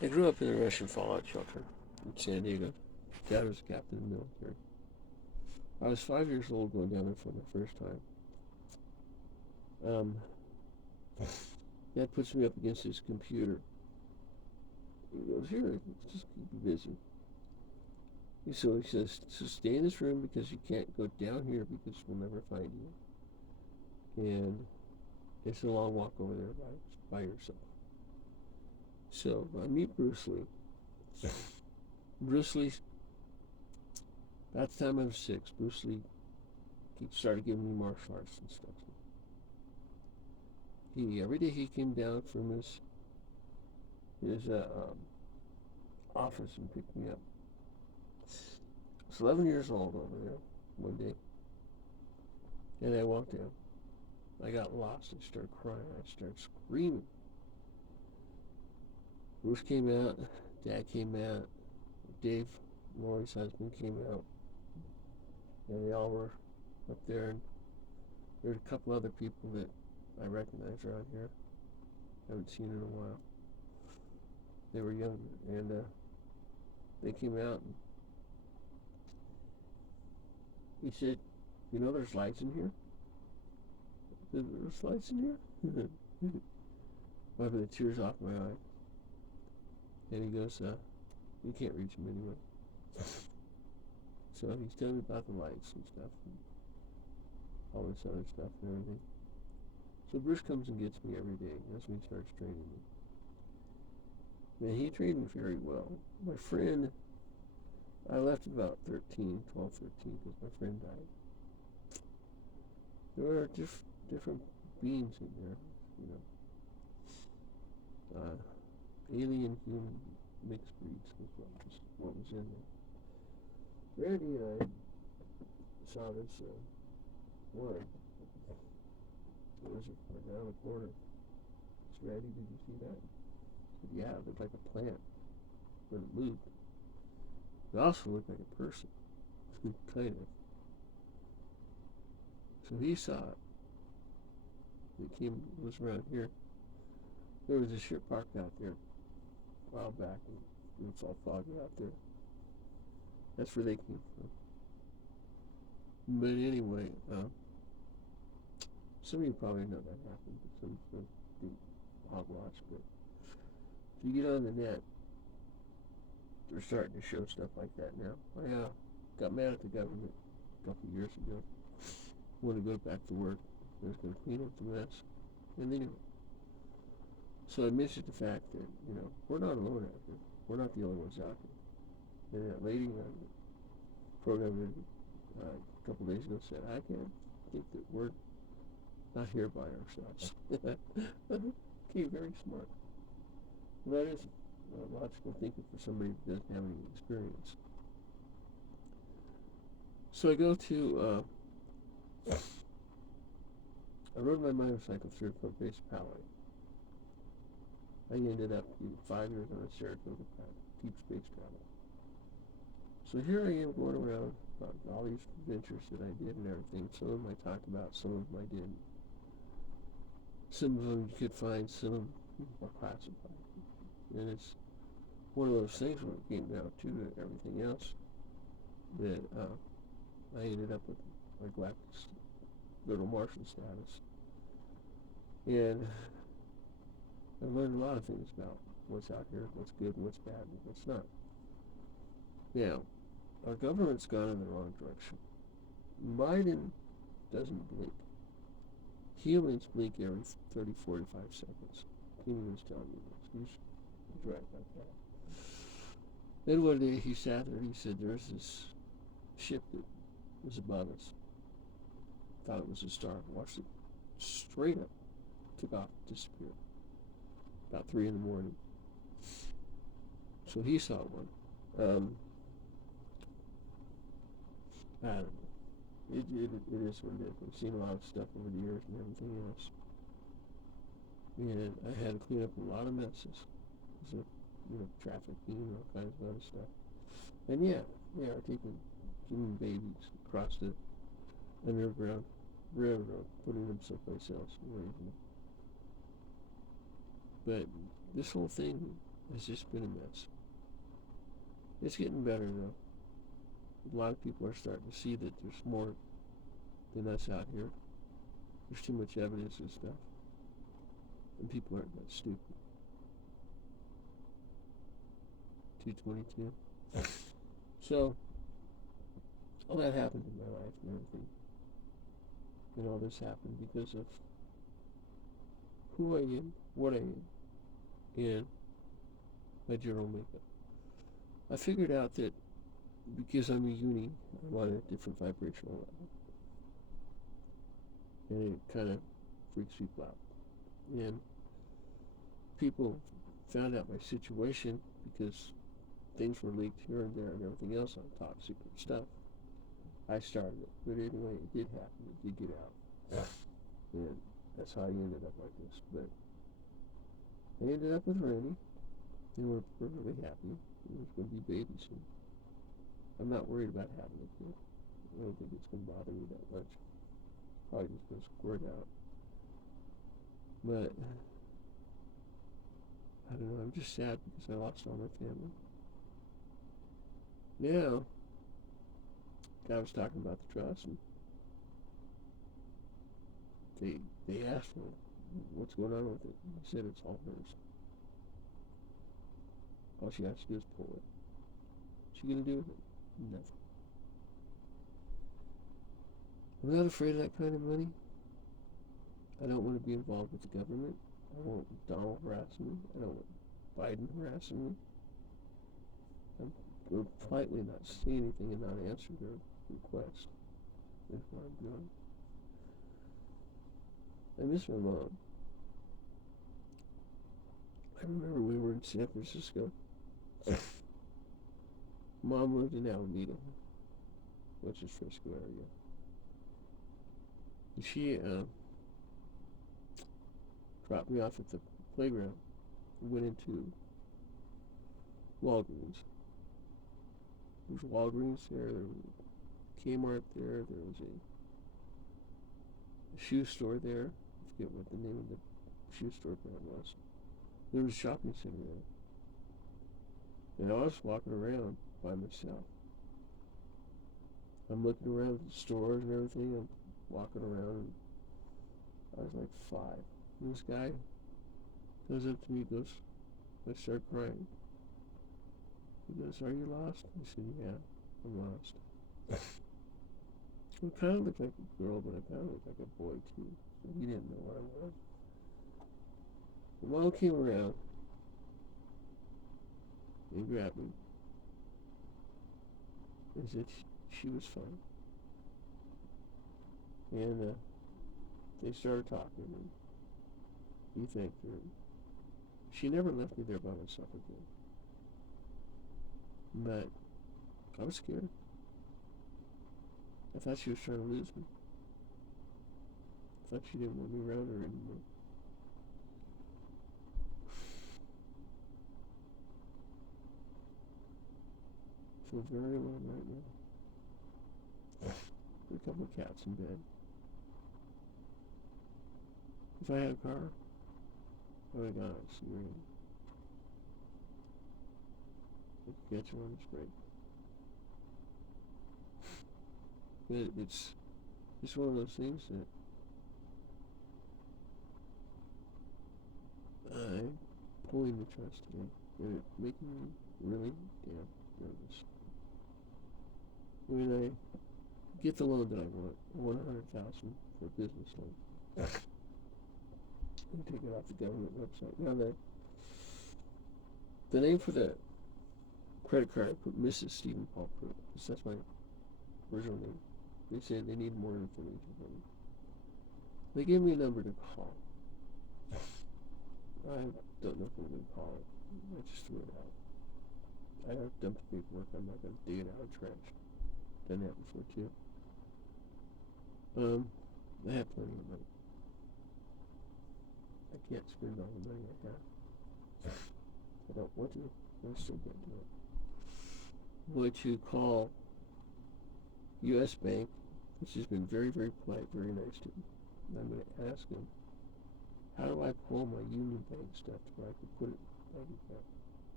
I grew up in a Russian fallout shelter in San Diego. Dad was a captain in the military. I was 5 years old going down there for the first time. Um, Dad puts me up against his computer. He goes, "Here, just keep you busy." So he says, "So stay in this room because you can't go down here because we'll never find you. And it's a long walk over there by yourself." So I meet Bruce Lee. Bruce Lee, about the time I was 6, Bruce Lee he started giving me martial arts instruction. Every day he came down from his office and picked me up. I was 11 years old over there one day, and I walked in. I got lost. I started crying. I started screaming. Bruce came out. Dad came out. Dave, Lori's husband, came out, and they all were up there. And there's a couple other people that I recognize around here. I haven't seen in a while. They were younger, and they came out, and he said, "You know, there's lights in here." I said, "There's lights in here." Wiping the tears off my eye, and he goes, "You can't reach him anyway." So he's telling me about the lights and stuff, and all this other stuff and everything. So Bruce comes and gets me every day. That's when he starts training me. And he trained me very well. My friend, I left at about 13, 12, 13, because my friend died. There were different beings in there, you know. Alien human mixed breeds was what was in there. Randy and I saw this one. It was down the corner. It's Randy, did you see that? I said, yeah, it looked like a plant, but it moved. It also looked like a person, kind of. So he saw it. It was around here. There was a ship parked out there a while back, and it's all foggy out there. That's where they came from. But anyway, some of you probably know that happened, but some do hogwash. But if you get on the net, they're starting to show stuff like that now. I got mad at the government a couple of years ago. Wanted to go back to work. I was going to clean up the mess, and they knew it. So I mentioned the fact that we're not alone out here. We're not the only ones out here. And that lady on the program a couple of days ago said, "I can't think that we're not here by ourselves." Okay, very smart. Well, that is logical thinking for somebody that doesn't have any experience. So I go to, I rode my motorcycle through a foot-based palette. I ended up 5 years on a Saratoga path, deep space travel. So here I am going around about all these adventures that I did and everything. Some of them I talked about, some of them I didn't. Some of them you could find, some of them were classified. And it's one of those things when it came down to everything else that I ended up with my galactic little Martian status. And I learned a lot of things about what's out here, what's good, what's bad, and what's not. Now, our government's gone in the wrong direction. Biden doesn't blink. Humans blink every 30, 45 seconds. Keenan was telling me this. He's right about that. Then one day he sat there and he said, "There's this ship that was above us. Thought it was a star. Watched it straight up. Took off, disappeared. About 3 in the morning." So he saw one. I don't know. It is what it is. We've seen a lot of stuff over the years and everything else. And I had to clean up a lot of messes. So, trafficking and all kinds of other stuff. And yeah, we're taking human babies across the underground railroad, putting them someplace else and raising them. But this whole thing It's just been a mess. It's getting better though. A lot of people are starting to see that there's more than us out here. There's too much evidence and stuff. And people aren't that stupid. 222. So, all that happened in my life and everything. And all this happened because of who I am, what I am, and my general makeup. I figured out that because I'm a uni, I'm on a different vibrational level. And it kind of freaks people out. And people found out my situation because things were leaked here and there and everything else on top secret stuff. I started it, but anyway, it did happen. It did get out, and that's how I ended up like this. But I ended up with Randy, and we're perfectly happy. There's going to be babies soon. I'm not worried about having a kid. I don't think it's going to bother me that much. Probably just going to squirt out. But I don't know. I'm just sad because I lost all my family. Now, guy was talking about the trust, and they asked me what's going on with it. And I said it's all hers. All she has to do is pull it. What's she gonna do with it? Nothing. I'm not afraid of that kind of money. I don't want to be involved with the government. I don't want Donald harassing me. I don't want Biden harassing me. I'm going to politely not say anything and not answer their request. That's what I'm doing. I miss my mom. I remember we were in San Francisco. Mom lived in Alameda, which is Frisco area. And she dropped me off at the playground. Went into Walgreens. There was Walgreens there was Kmart there, there was a shoe store there. I forget what the name of the shoe store brand was. There was a shopping center there. And I was walking around by myself. I'm looking around at the stores and everything. I'm walking around, and I was like 5. And this guy goes up to me, goes, I start crying. He goes, "Are you lost?" I said, "Yeah, I'm lost." I kind of looked like a girl, but I kind of looked like a boy too. So he didn't know what I was. The mom came around and grabbed me and said she was fine. And they started talking, and he thanked her. She never left me there by myself again. But I was scared. I thought she was trying to lose me. I thought she didn't want me around her anymore. I feel very alone right now. With a couple of cats in bed. If I had a car, I would have gone out to see Randy. I could catch her on this break. But it's one of those things that I'm pulling the trust today, and it's making me really damn nervous. When I get the loan that I want $100,000 for a business loan. And take it off the government website. Now the name for the credit card, I put Mrs. Stephen Paul Pruitt, because that's my original name. They said they need more information from me. They gave me a number to call. I don't know if I'm going to call it. I just threw it out. I have dumped paperwork. I'm not going to dig it out of the trash. Done that before too. I have plenty of money. I can't spend all the money I have. I don't want to. I still can't do it. I'm going to call U.S. Bank, which has been very, very polite, very nice to me. And I'm going to ask them, how do I pull my Union Bank stuff to where I can put it in my bank account?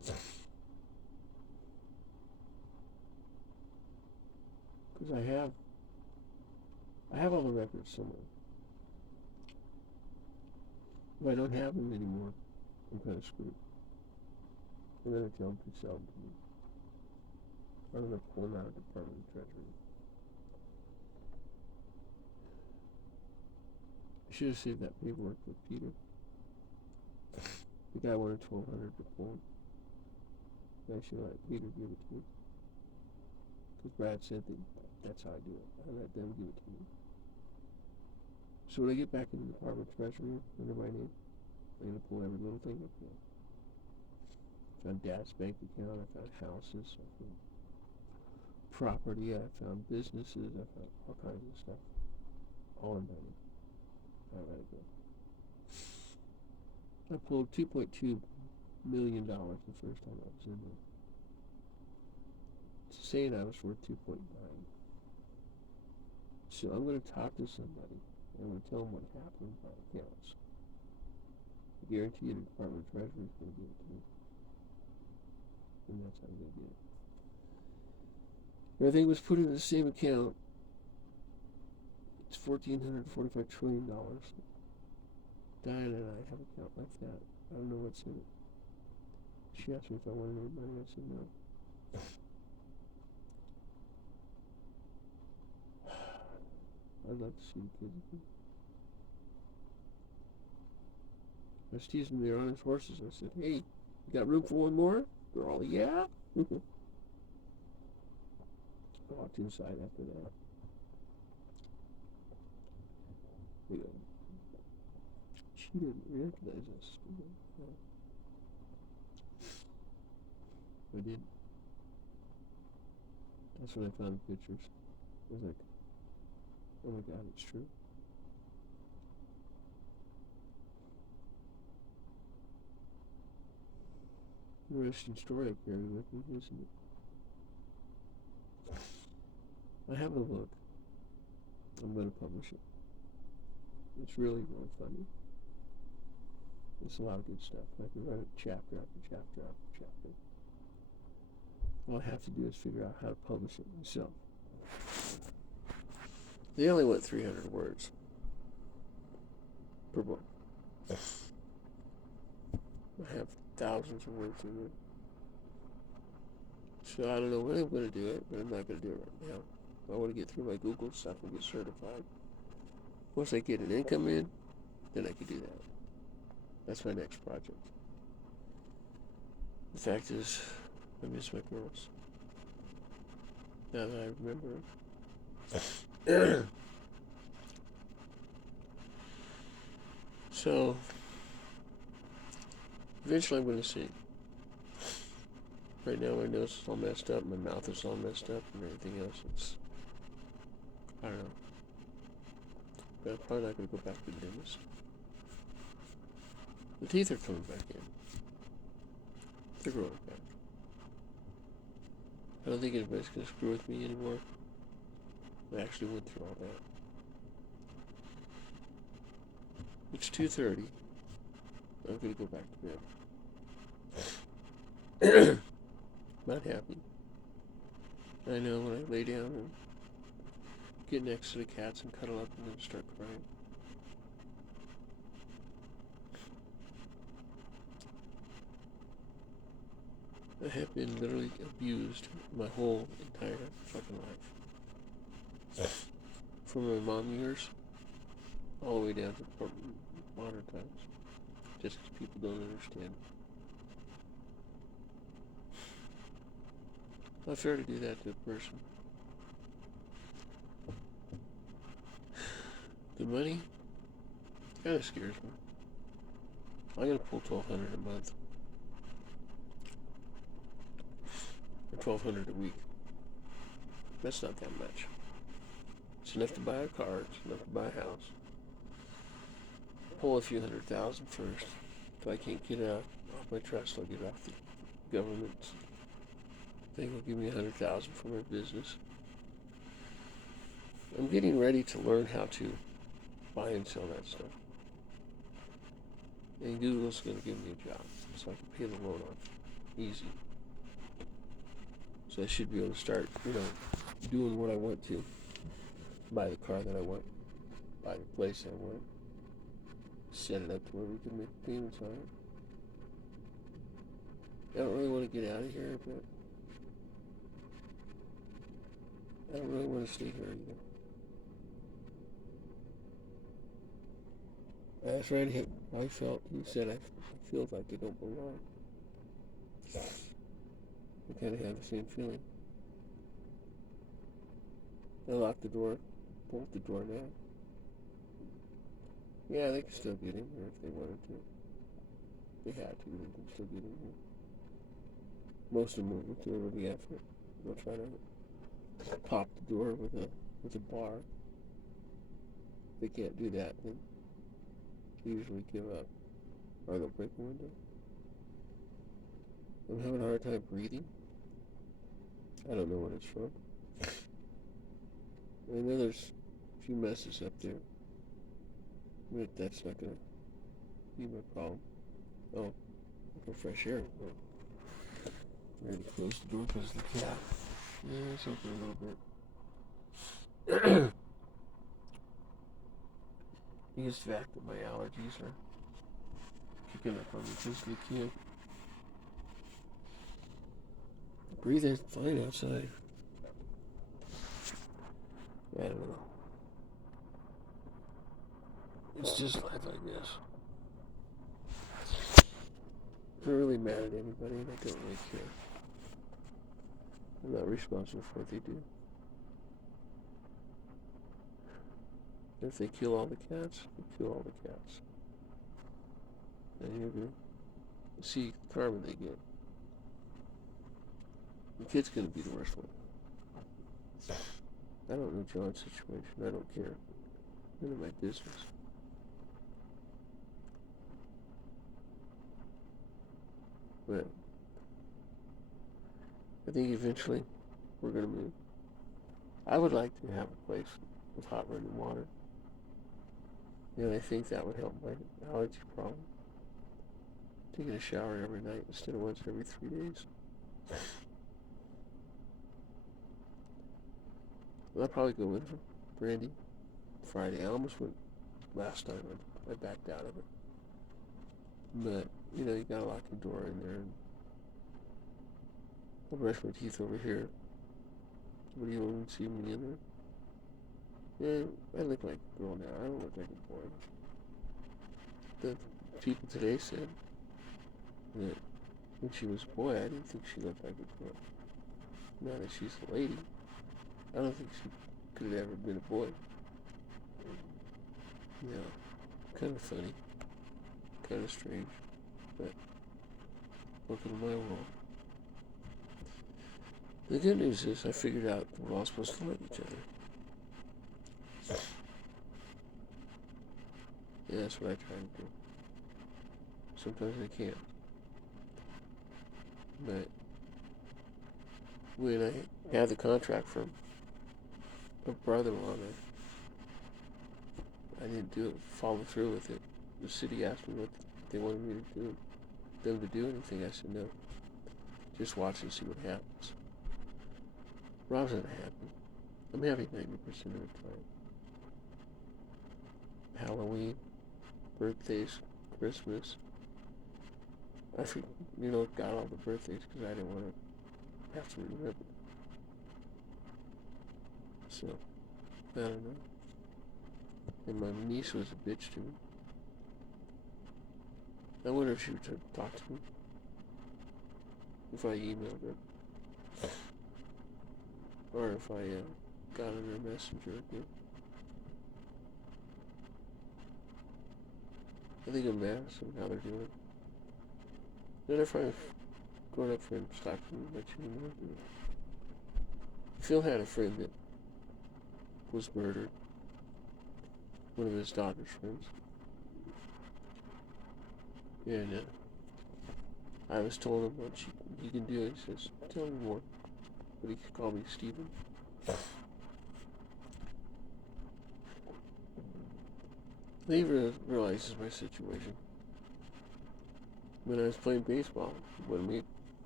Because I have all the records somewhere. If I don't have them anymore, I'm kind of screwed. I'm going to tell them to sell them to me. I'm going to pull them out of the Department of Treasury. I should have saved that paperwork with Peter. The guy wanted $1,200 to pull him. I should let Peter give it to me. Because Brad said that's how I do it. I let them give it to me. So when I get back in the Department of Treasury under my name, I'm going to pull every little thing up there. I found Dad's bank account. I found houses. I found property. I found businesses. I found all kinds of stuff. All in my name. I let it go. I pulled $2.2 million the first time I was in there. It's saying I was worth 2.9. So I'm going to talk to somebody. I'm going to tell them what happened with my accounts. I guarantee you the Department of Treasury is going to give it to me. And that's how I'm going to get it. Everything was put in the same account. It's $1,445 trillion. Diana and I have an account like that. I don't know what's in it. She asked me if I wanted any money. I said no. I'd love to see the kids again. I was teasing them. They were on his horses. I said, hey, you got room for one more? They're all, yeah. I walked inside after that. They go, she didn't recognize us. I did. That's when I found the pictures. I was like, oh my God, it's true. Interesting story I carry with me, isn't it? I have a book. I'm going to publish it. It's really, really funny. It's a lot of good stuff. I can write it chapter after chapter after chapter. All I have to do is figure out how to publish it myself. They only want 300 words per book. I have thousands of words in it. So I don't know when I'm going to do it, but I'm not going to do it right now. I want to get through my Google stuff and get certified. Once I get an income in, then I can do that. That's my next project. The fact is, I miss my girls. Now that I remember. So, eventually I'm going to sing. Right now my nose is all messed up, my mouth is all messed up, and everything else. I don't know. But I'm probably not going to go back to the dentist. The teeth are coming back in. They're growing back. I don't think anybody's going to screw with me anymore. I actually went through all that. It's 2:30. I'm going to go back to bed. Not happy. I know when I lay down and get next to the cats and cuddle up and then start crying. I have been literally abused my whole entire fucking life. From my mom years, all the way down to modern times. Just because people don't understand. Not fair to do that to a person. The money kind of scares me. I'm going to pull $1,200 a month. Or $1,200 a week. That's not that much. It's enough to buy a car. It's enough to buy a house. Pull a few $100,000 first. If I can't get it off my trust, I'll get it off the government. They will give me $100,000 for my business. I'm getting ready to learn how to buy and sell that stuff. And Google's going to give me a job so I can pay the loan off. easy. So I should be able to start, doing what I want to. Buy the car that I want. Buy the place I want. Set it up to where we can make payments on it. I don't really want to get out of here, but I don't really want to stay here either. I asked Randy how I felt. He said I feel like I don't belong. I kind of have the same feeling. I locked the door, bolt the door now. Yeah, they can still get in here if they wanted to. They had to. They can still get in here. Most of them will do it with the effort. They'll try to pop the door with a bar. If they can't do that, then they usually give up, or they'll break the window. I'm having a hard time breathing. I don't know what it's from. I know there's a few messes up there, but that's not going to be my problem. Oh, for fresh air. Oh. I already closed the door because of the cat. Yeah, it's open a little bit. I think it's the fact that my allergies are kicking up on me because they can't breathe fine outside. I don't know. It's just life, I guess. I'm not really mad at anybody, and I don't really care. I'm not responsible for what they do. If they kill all the cats, they kill all the cats. And you're going to see the karma they get. The kid's going to be the worst one. I don't know John's situation. I don't care. None of my business. But I think eventually we're going to move. I would like to have a place with hot running water. I think that would help my allergy problem. Taking a shower every night instead of once every 3 days. I'll probably go with Brandy Friday. I almost went last time. I backed out of it. But, you gotta lock the door in there. And I'll brush my teeth over here. Somebody won't see me in there. Yeah, I look like a girl now. I don't look like a boy. The people today said that when she was a boy, I didn't think she looked like a girl. Now that she's a lady, I don't think she could have ever been a boy. Kind of funny. Kind of strange. But welcome to my world. The good news is I figured out that we're all supposed to love each other. Yeah, that's what I try to do. Sometimes I can't. But when I had the contract from a brother-in-law, I didn't follow through with it. The city asked me what they wanted me to do, them to do anything. I said no. Just watch and see what happens. Rob's not happy. I'm happy 90% of the time. Halloween, birthdays, Christmas. I got all the birthdays because I didn't want to have to remember. So, I don't know. And my niece was a bitch to me. I wonder if she would talk to me. If I emailed her. Or if I got on her messenger again. I think I'm asking how they're doing. None of our grown up friends talk to me much anymore. Phil had a friend that was murdered. One of his daughter's friends. And I was told him what he can do. He says, tell me more. But he could call me Stephen. He realizes my situation. When I was playing baseball, he wanted me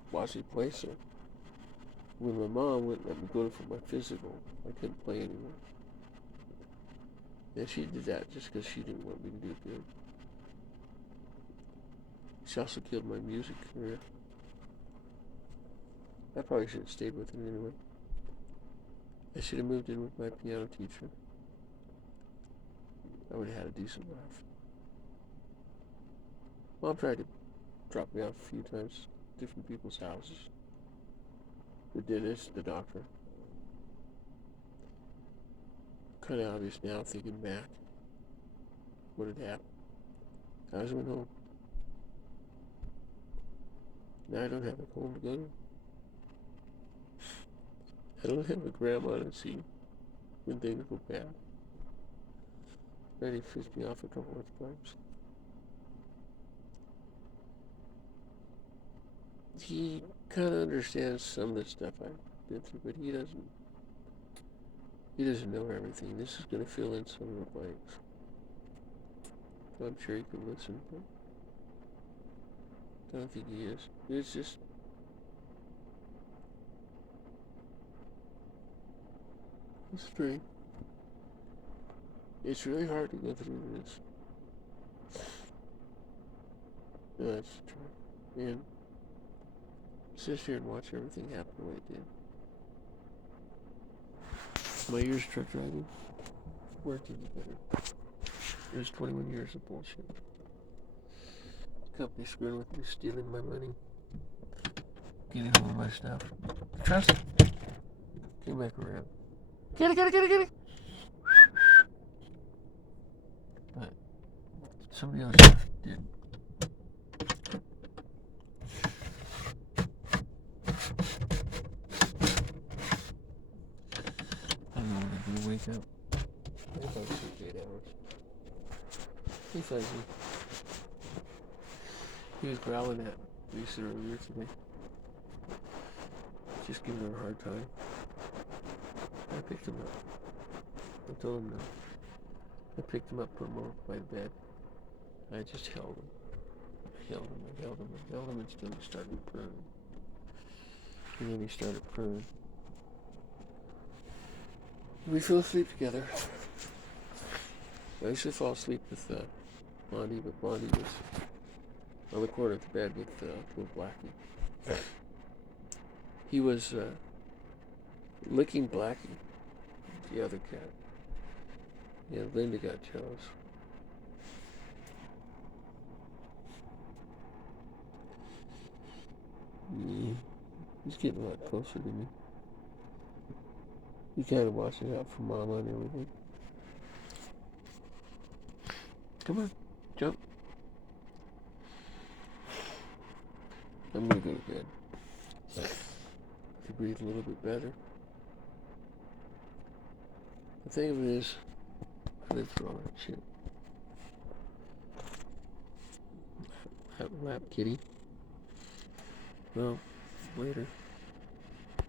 watch me play. So when my mom wouldn't let me go for my physical, I couldn't play anymore. And she did that just because she didn't want me to do good. She also killed my music career. I probably should have stayed with it anyway. I should have moved in with my piano teacher. I would have had a decent life. Mom tried to drop me off a few times, different people's houses. The dentist, the doctor. Kind of obvious now, thinking back, what had happened. I just went home. Now I don't have a home to go to. I don't have a grandma to see when things go bad. Freddie pissed me off a couple of times. He kind of understands some of the stuff I've been through, but he doesn't know everything. This is going to fill in some of the blanks. I'm sure he can listen, but I don't think he is. It's just, it's strange. It's really hard to go through this. No, that's true. And sit here and watch everything happen the way it did. My years truck driving worked even better. It was 21 years of bullshit. The company screwing with me, stealing my money, getting hold of my stuff. Trust it. Came back around. Get it. But somebody else did. I don't know when I'm gonna wake up. I think I'll sleep 8 hours. He finds me. He was growling at Lisa earlier today. Just giving her a hard time. I picked him up. I told him no. I picked him up, put him over by the bed. I just held him. I held him until he started purring. And then he started purring. We fell asleep together. I usually fall asleep with Blondie, but Blondie was on the corner of the bed with little Blackie. He was licking Blackie, the other cat. Yeah, Linda got jealous. Yeah, he's getting a lot closer to me. He kind of watches out for Mama and everything. Come on, jump. I'm gonna go to bed. To breathe a little bit better. The thing of it is, I lived through all that shit. Lap kitty. Well, later.